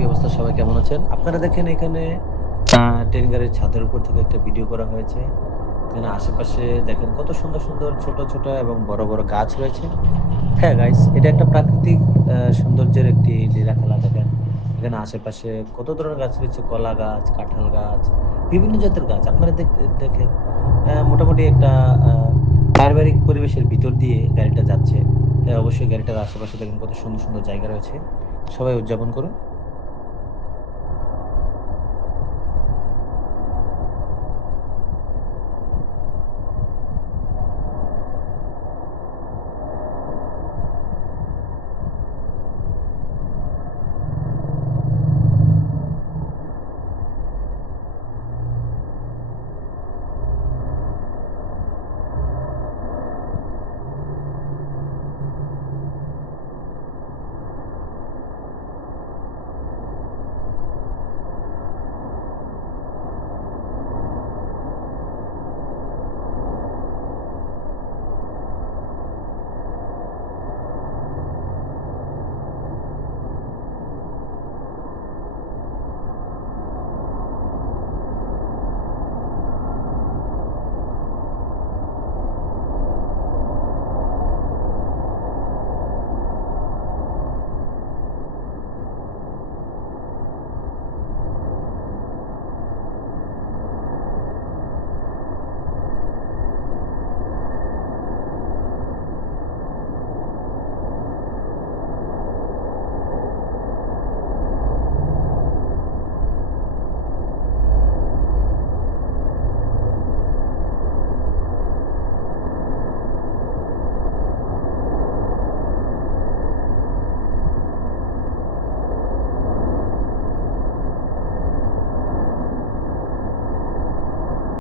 কি অবস্থা? সবাই কেমন আছেন? আপনারা দেখেন এখানে ট্রেন গাড়ির ছাদের উপর থেকে একটা ভিডিও করা হয়েছে। এখানে আশেপাশে দেখেন কত সুন্দর, সুন্দর ছোট, ছোট এবং বড়, বড় গাছ রয়েছে। হ্যাঁ, গাইস এটা একটা প্রাকৃতিক সৌন্দর্যের একটি লীলাখেলা দেখেন। এখানে আশেপাশে কত ধরনের গাছ রয়েছে, কলা গাছ, কাঁঠাল গাছ, বিভিন্ন জাতের গাছ। আপনারা দেখেন মোটামুটি একটা আ পারিবারিক পরিবেশের ভিতর দিয়ে গাড়িটা যাচ্ছে। হ্যাঁ, অবশ্যই গাড়িটার আশেপাশে দেখেন কত সুন্দর, সুন্দর জায়গা রয়েছে। সবাই উদযাপন করুন।